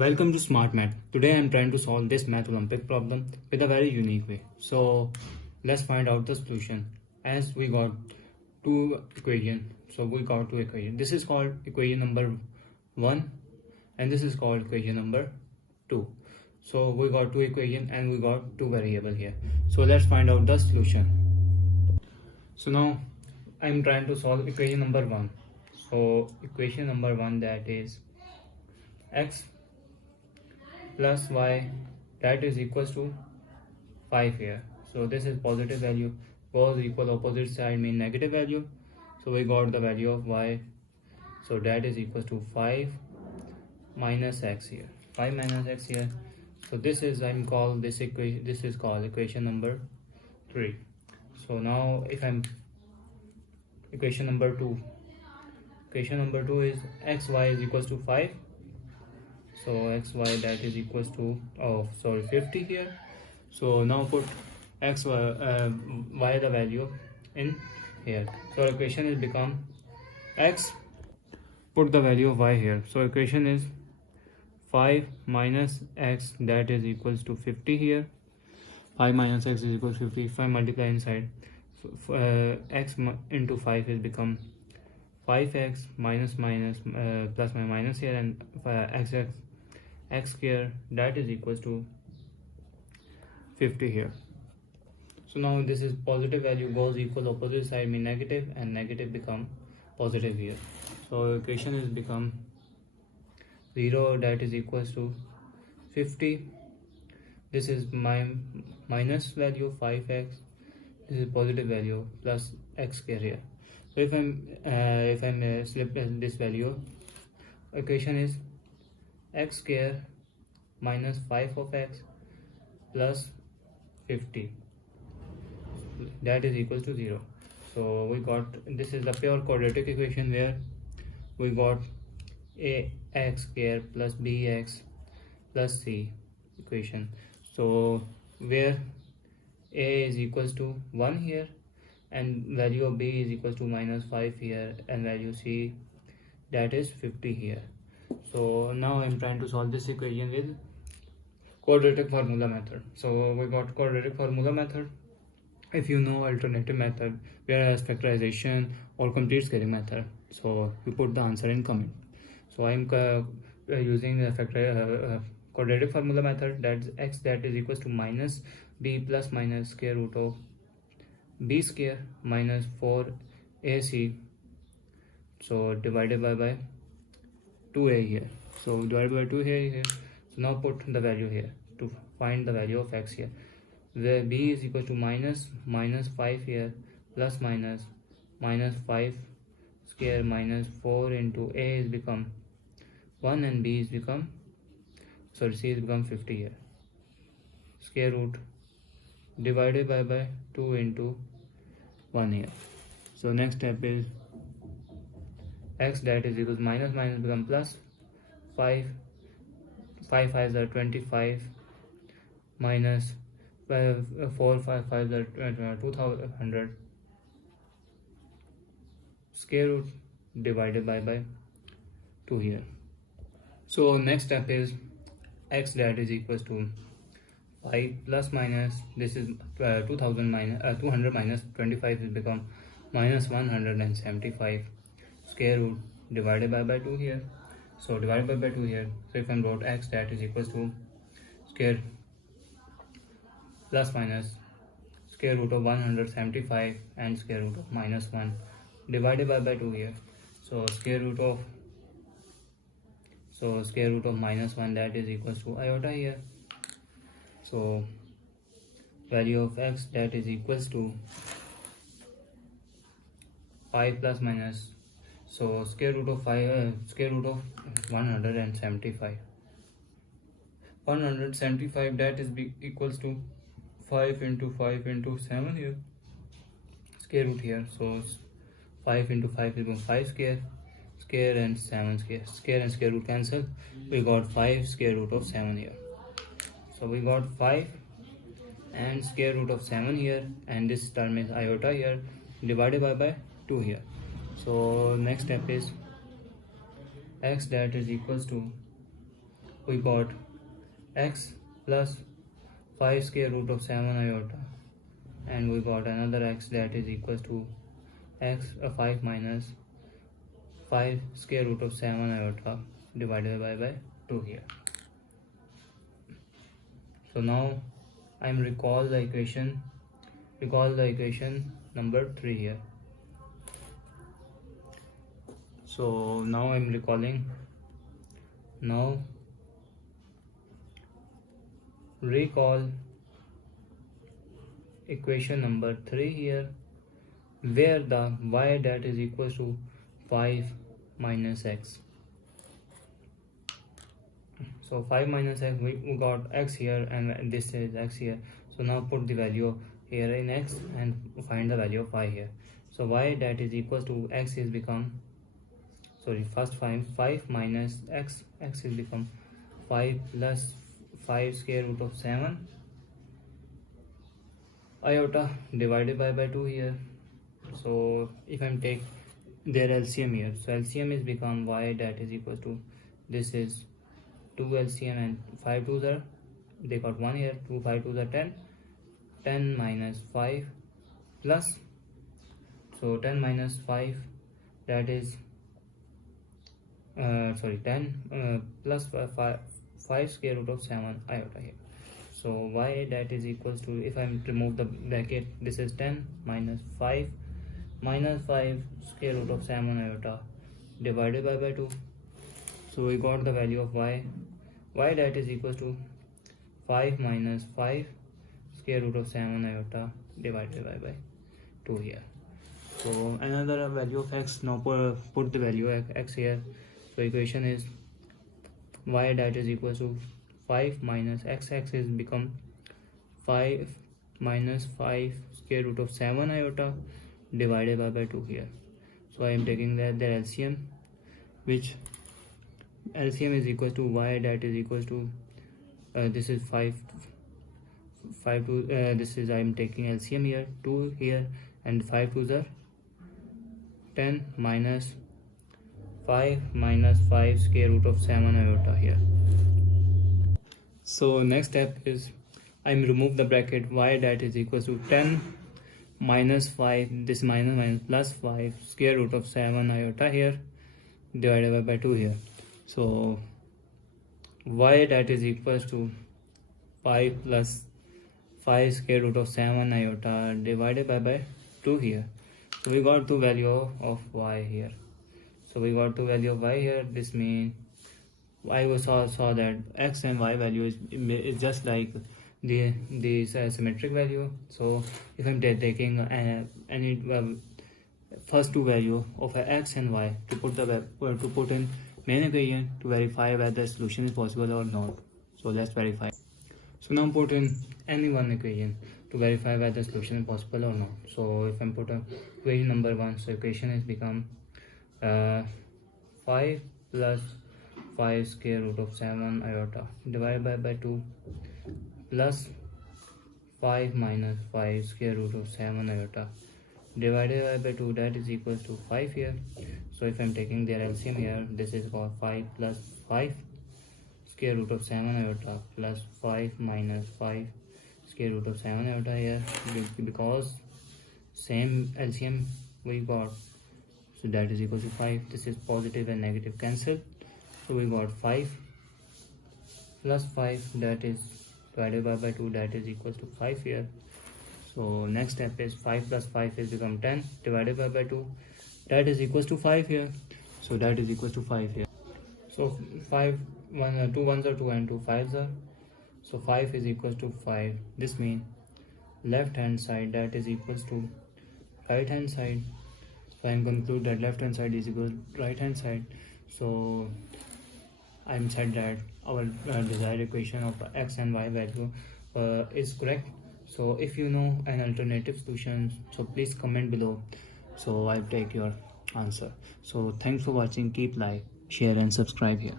Welcome to Smart Math. Today I am trying to solve this math Olympic problem with a very unique way. So let's find out the solution. As we got two equations, This is called equation number 1 and this is called equation number 2. So we got two equations and we got two variables here. So let's find out the solution. So now I am trying to solve equation number 1. So equation number 1, that is x plus y, that is equals to 5 here. So this is positive value, goes equal opposite side mean negative value. So we got the value of y, so that is equals to 5 minus x here, 5 minus x here. So this is called equation number 3. So now if I'm equation number 2 is xy is equals to 5. So xy, that is equals to 50 here. So now put y the value in here. So equation is become x, put the value of y here. So equation is 5 minus x, that is equals to 50 here. 5 minus x is equals to 50. If I multiply inside, x into 5 is become 5x minus plus my minus here, and x square, that is equals to 50 here. So now this is positive value, goes equal opposite side mean negative, and negative become positive here. So equation is become 0, that is equals to 50. This is my minus value 5x, this is positive value plus x square here. So if I'm slip this value, equation is x square minus 5 of x plus 50, that is equals to 0. So we got, this is the pure quadratic equation where we got ax square plus bx plus c equation. So where a is equals to 1 here, and value of b is equals to minus 5 here, and value c, that is 50 here. So now I'm trying to solve this equation with quadratic formula method. So we got quadratic formula method. If you know alternative method, whereas factorization or complete scaling method, so you put the answer in comment. So I'm using the quadratic formula method, that's x, that is equals to minus b plus minus square root of b square minus 4ac, so divided by 2a here. So divided by 2 here. So now put the value here to find the value of x here, where b is equal to minus 5 here plus minus 5 square minus 4 into a is become 1 and b is become, sorry, c is become 50 here, square root divided by 2 into 1 here. So next step is x, that is equals minus become plus 5 5 are 25 minus 4 5 are 200 square root divided by 2 here. So next step is x, that is equals to 5 plus minus, this is 200 minus 25 is become minus 175 square root divided by 2 here. So divided by 2 here. So if I wrote x, that is equals to square plus minus square root of 175 and square root of minus 1 divided by 2 here. So square root of minus 1, that is equals to iota here. So value of x, that is equals to 5 plus minus, so square root of 175, that is equals to 5 into 7 here, square root here. So 5 into 5 is 5 square and 7 square and square root cancel, we got 5 square root of 7 here. So we got 5 and square root of 7 here, and this term is iota here divided by 2 here. So next step is x, that is equals to we got x plus 5 square root of 7 iota, and we got another x that is equals to x 5 minus 5 square root of 7 iota divided by 2 here. So now I'm recall the equation number 3 here. So now I'm recalling. Now recall equation number 3 here, where the y that is equals to 5 minus x. So 5 minus x, we got x here and this is x here. So now put the value here in x and find the value of y here. So y that is equals to x is become, sorry, first 5 minus x is become 5 plus 5 square root of 7 iota divided by 2 here. So if I'm take their LCM here, so LCM is become y that is equals to, this is 2 LCM and 5 2s are, they got 1 here, 2 5 2s are 10 minus 5 plus, so 10 minus 5 that is 10 plus 5 square root of 7 iota here. So y that is equals to, if I remove the bracket, this is 10 minus 5 square root of 7 iota divided by 2. So we got the value of y that is equals to 5 minus 5 square root of 7 iota divided by 2 here. So another value of x, now put the value of x here. So equation is y that is equals to 5 minus x is become 5 minus 5 square root of 7 iota divided by 2 here. So I am taking their LCM, which LCM is equal to y that is equals to this is 5 to this is, I am taking LCM here, 2 here, and 5 2s are 10 minus 5 square root of 7 iota here. So next step is I'm remove the bracket, y that is equals to 10 minus 5, this minus plus 5 square root of 7 iota here divided by 2 here. So y that is equals to 5 plus 5 square root of 7 iota divided by 2 here. So we got the value of y here. So we got the value of y here. This means I saw that x and y value is just like the symmetric value. So if I'm taking any first two value of x and y to put in main equation to verify whether the solution is possible or not. So let's verify. So now put in any one equation to verify whether the solution is possible or not. So if I'm put equation number 1, so equation is become 5 plus 5 square root of 7 iota divided by 2 plus 5 minus 5 square root of 7 iota divided by 2, that is equals to 5 here. So if I'm taking their LCM here, this is called 5 plus 5 square root of 7 iota plus 5 minus 5 square root of 7 iota here, because same LCM we got, so that is equal to 5. This is positive and negative cancel, so we got 5 plus 5, that is divided by 2, that is equals to 5 here. So next step is 5 plus 5 is become 10 divided by 2, that is equals to 5 here. So that is equals to 5 here. So 2 ones are 2 and 2 5s are, so 5 is equals to 5. This means left hand side that is equals to right hand side. So I am conclude that left hand side is equal to right hand side. So I am said that our desired equation of x and y value is correct. So if you know an alternative solution, so please comment below, so I'll take your answer. So thanks for watching. Keep like, share and subscribe here.